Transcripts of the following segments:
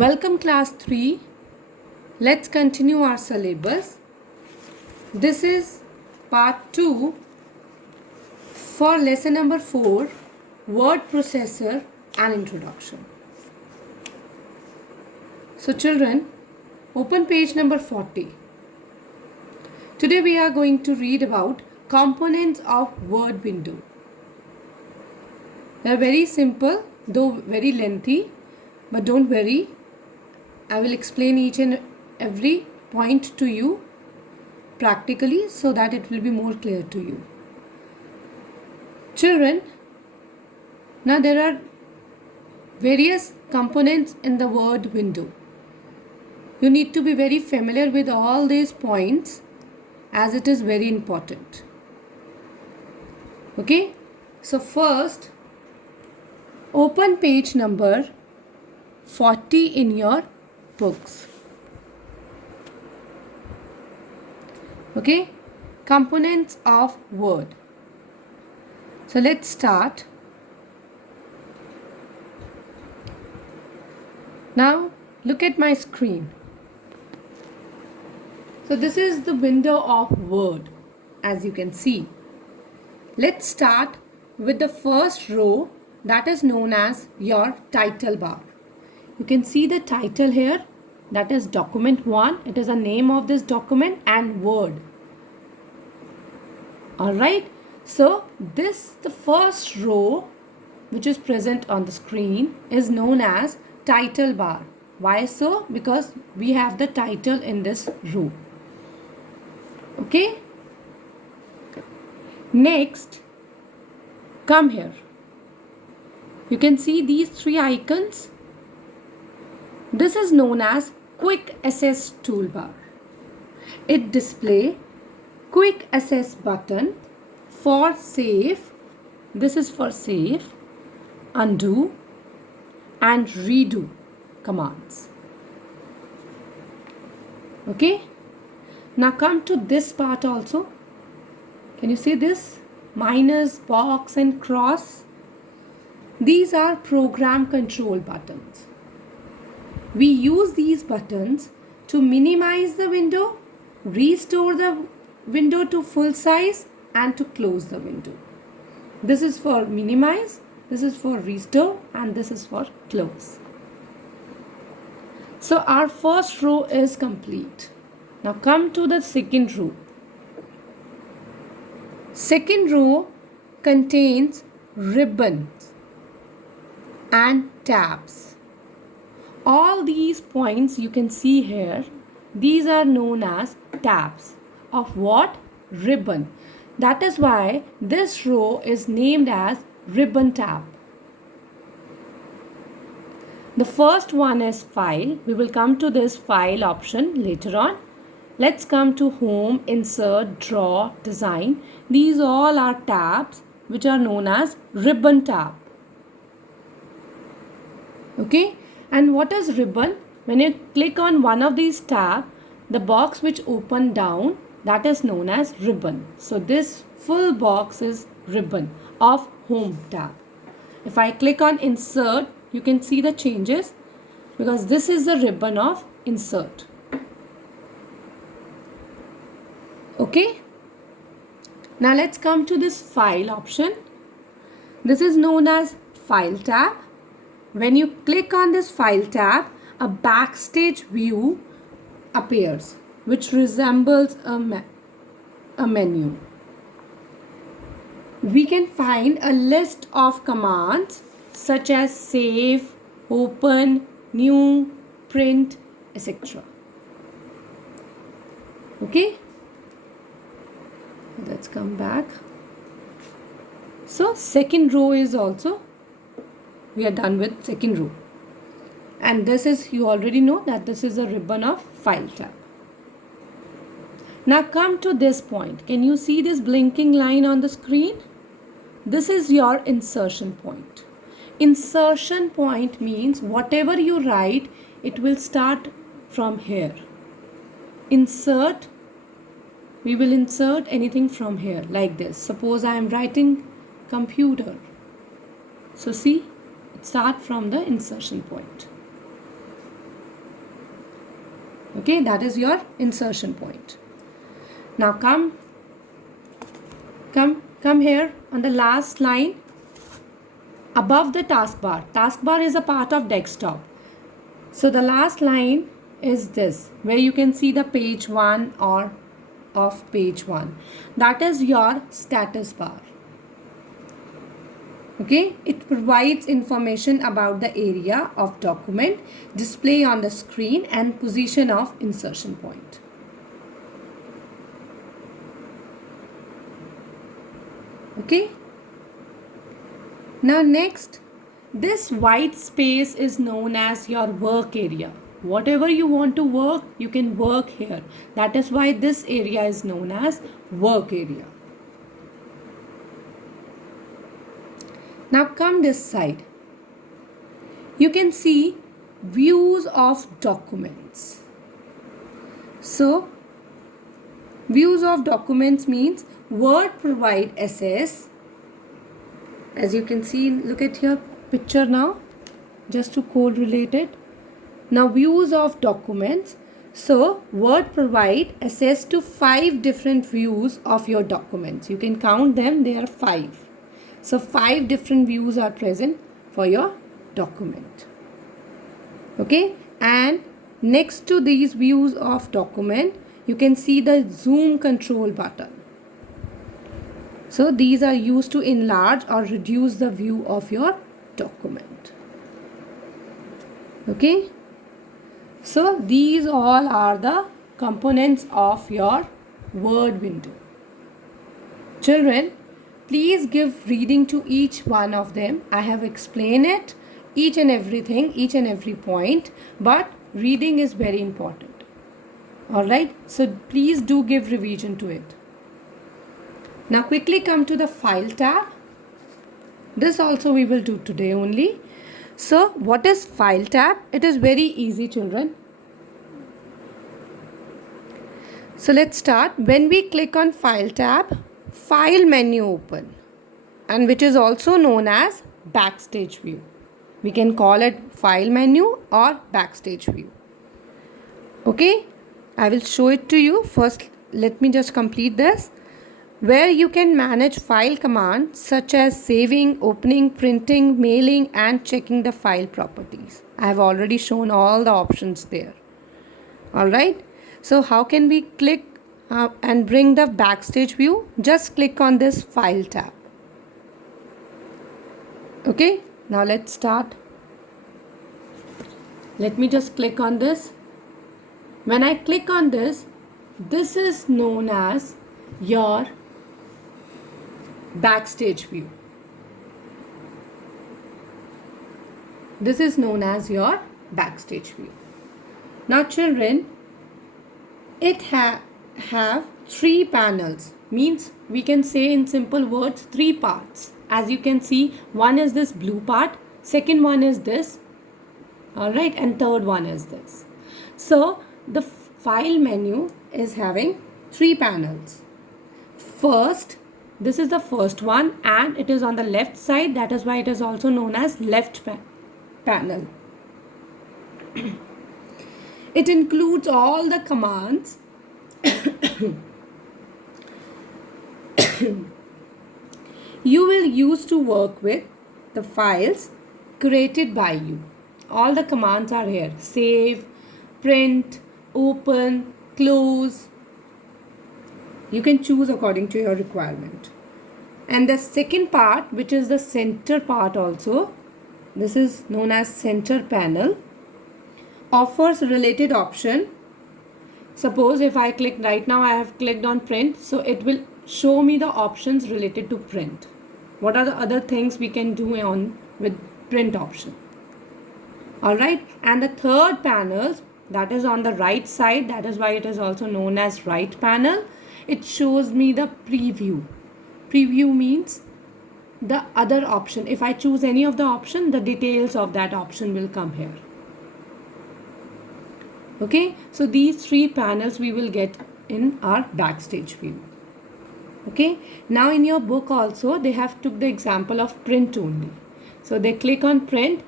Welcome class 3. Let's continue our syllabus. This is part 2 for lesson number 4, word processor and introduction. So children, open page number 40. Today we are going to read about components of word window. They are very simple, though very lengthy, but don't worry. I will explain each and every point to you practically so that it will be more clear to you. Children, now there are various components in the word window. You need to be very familiar with all these points as it is very important. Okay, so first open page number 40 in your books. Okay, components of word. So let's start. Now look at my screen. So this is the window of word, as you can see. Let's start with the first row, that is known as your title bar. You can see the title here, that is document 1. It is the name of this document and word. Alright, so the first row which is present on the screen is known as title bar. Why so? Because we have the title in this row. Okay. Next, come here. You can see these three icons. This is known as quick access toolbar. It displays quick access button for save. This is for save, undo and redo commands. Okay. Now come to this part also. Can you see this? Minus, box and cross. These are program control buttons. We use these buttons to minimize the window, restore the window to full size and to close the window. This is for minimize, this is for restore and this is for close. So our first row is complete. Now come to the second row. Second row contains ribbons and tabs. All these points you can see here, these are known as tabs of what? Ribbon. That is why this row is named as ribbon tab. The first one is file. We will come to this file option later on. Let's come to home, insert, draw, design. These all are tabs which are known as ribbon tab. Okay. And what is ribbon? When you click on one of these tabs, the box which open down, that is known as ribbon. So this full box is ribbon of home tab. If I click on insert, you can see the changes because this is the ribbon of insert. Okay. Now let's come to this file option. This is known as file tab. When you click on this file tab, a backstage view appears which resembles a menu. We can find a list of commands such as save, open, new, print, etc. Okay, let's come back. So second row is also, we are done with second row. And this is, you already know that this is a ribbon of file tab. Now come to this point. Can you see this blinking line on the screen? This is your insertion point. Insertion point means whatever you write, it will start from here. Insert, we will insert anything from here like this. Suppose I am writing computer. So see, it starts from the insertion point. Okay, that is your insertion point. Now come here on the last line above the taskbar. Taskbar is a part of desktop. So the last line is this, where you can see the page 1 or of page 1. That is your status bar. Okay, it provides information about the area of document, display on the screen, and position of insertion point. Okay, now next, this white space is known as your work area. Whatever you want to work, you can work here. That is why this area is known as work area. Now come this side. You can see views of documents. So views of documents means Word provide access. As you can see, look at your picture now, just to correlate it. Now views of documents. So Word provide access to 5 different views of your documents. You can count them, there are 5. So 5 different views are present for your document. Okay, and next to these views of document, you can see the zoom control button. So these are used to enlarge or reduce the view of your document. Okay, so these all are the components of your Word window. Children, please give reading to each one of them. I have explained it, each and everything, each and every point, but reading is very important. Alright, so please do give revision to it. Now quickly come to the File tab. This also we will do today only. So what is File tab? It is very easy, children. So let's start. When we click on File tab, File menu open, and which is also known as Backstage view. We can call it File menu or Backstage view. Okay, I will show it to you. First, let me just complete this. Where you can manage file commands such as saving, opening, printing, mailing, and checking the file properties. I have already shown all the options there. Alright, so how can we click and bring the Backstage view? Just click on this File tab. Okay, now let's start. Let me just click on this. When I click on this, this is known as your Backstage view. This is known as your Backstage view. Now children, it have 3 panels, means we can say in simple words 3 parts. As you can see, one is this blue part, second one is this, alright, and third one is this. So the file menu is having 3 panels. First, this is the first one, and it is on the left side. That is why it is also known as left panel. It includes all the commands you will use to work with the files created by you. All the commands are here: save, print, open, close. You can choose according to your requirement. And the second part, which is the center part also, this is known as center panel, offers related option. Suppose if I click right now, I have clicked on print, so it will show me the options related to print. What are the other things we can do on with print option? Alright, and the third panel, that is on the right side, that is why it is also known as right panel. It shows me the preview. Preview means the other option. If I choose any of the option, the details of that option will come here. Okay, so these 3 panels we will get in our Backstage view. Okay, now in your book also they have took the example of print only. So they click on print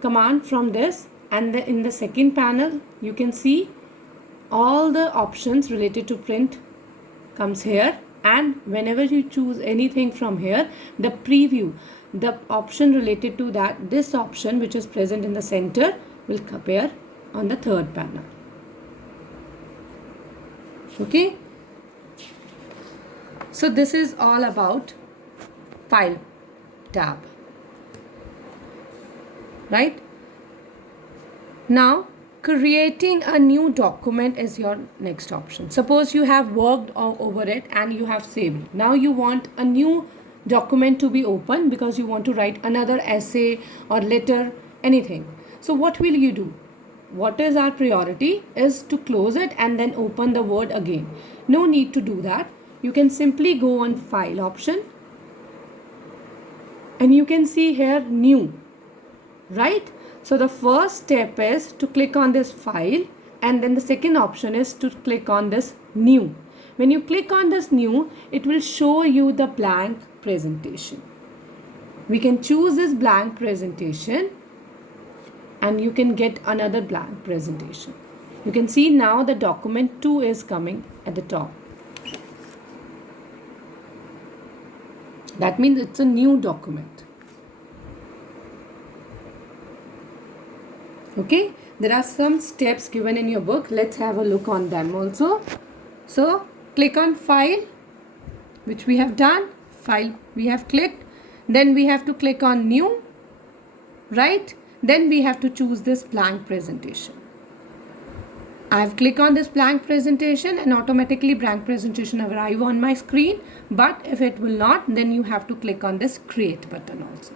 command from this, and in the second panel you can see all the options related to print comes here, and whenever you choose anything from here, the preview, the option related to that, this option which is present in the center, will appear on the third panel. Okay, so this is all about file tab, right? Now creating a new document is your next option. Suppose you have worked over it and you have saved. Now you want a new document to be open because you want to write another essay or letter, anything. So what will you do? What is our priority is to close it and then open the Word again. No need to do that. You can simply go on File option and you can see here New, right? So the first step is to click on this file, and then the second option is to click on this new. When you click on this new, it will show you the blank presentation. We can choose this blank presentation and you can get another blank presentation. You can see now the document 2 is coming at the top. That means it's a new document. Okay, there are some steps given in your book. Let's have a look on them also. So click on file, which we have done. File we have clicked. Then we have to click on new, right? Then we have to choose this blank presentation. I have clicked on this blank presentation and automatically blank presentation arrive on my screen. But if it will not, then you have to click on this create button also.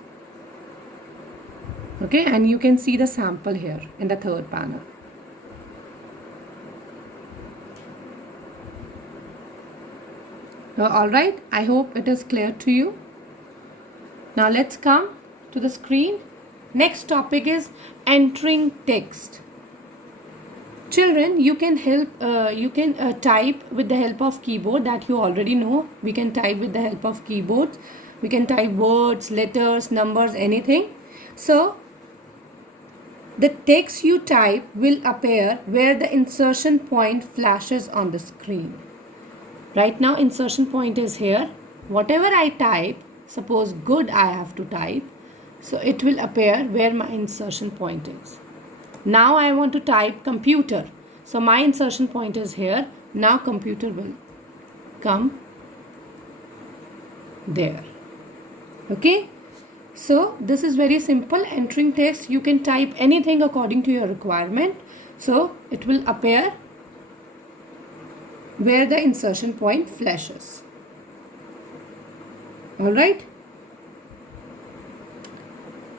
Okay, and you can see the sample here in the third panel. All right, I hope it is clear to you. Now let's come to the screen. Next topic is entering text. Children, you can type with the help of keyboard, that you already know. We can type with the help of keyboards. We can type words, letters, numbers, anything. So the text you type will appear where the insertion point flashes on the screen. Right now insertion point is here. Whatever I type, suppose good I have to type, so it will appear where my insertion point is. Now I want to type computer, so my insertion point is here. Now computer will come there. Okay, so this is very simple. Entering text, you can type anything according to your requirement, so it will appear where the insertion point flashes. All right,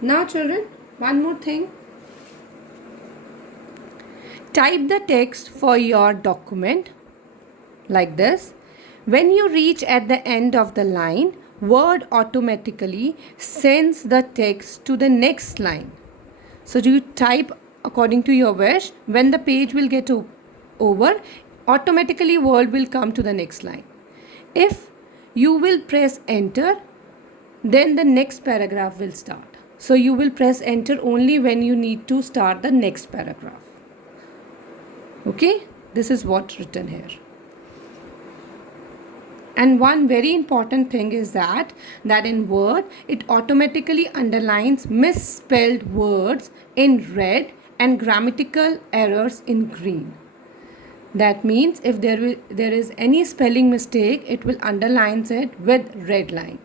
now children, one more thing. Type the text for your document like this. When you reach at the end of the line, Word automatically sends the text to the next line. So you type according to your wish. When the page will get over, automatically Word will come to the next line. If you will press enter, then the next paragraph will start. So you will press enter only when you need to start the next paragraph. Okay, this is what's written here. And one very important thing is that in Word, it automatically underlines misspelled words in red and grammatical errors in green. That means if there is any spelling mistake, it will underline it with red line.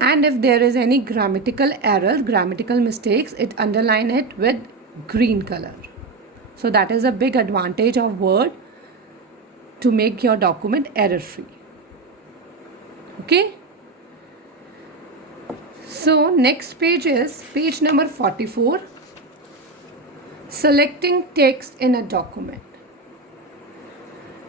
And if there is any grammatical error, grammatical mistakes, it underline it with green color. So that is a big advantage of Word to make your document error free. Okay, so next page is page number 44, selecting text in a document.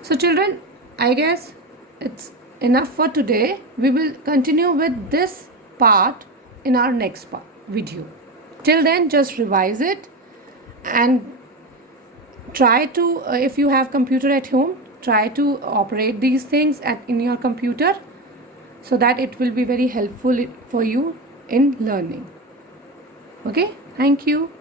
So children, I guess it's enough for today. We will continue with this part in our next video. Till then, just revise it and try to, if you have computer at home, try to operate these things in your computer, so that it will be very helpful for you in learning. Okay, thank you.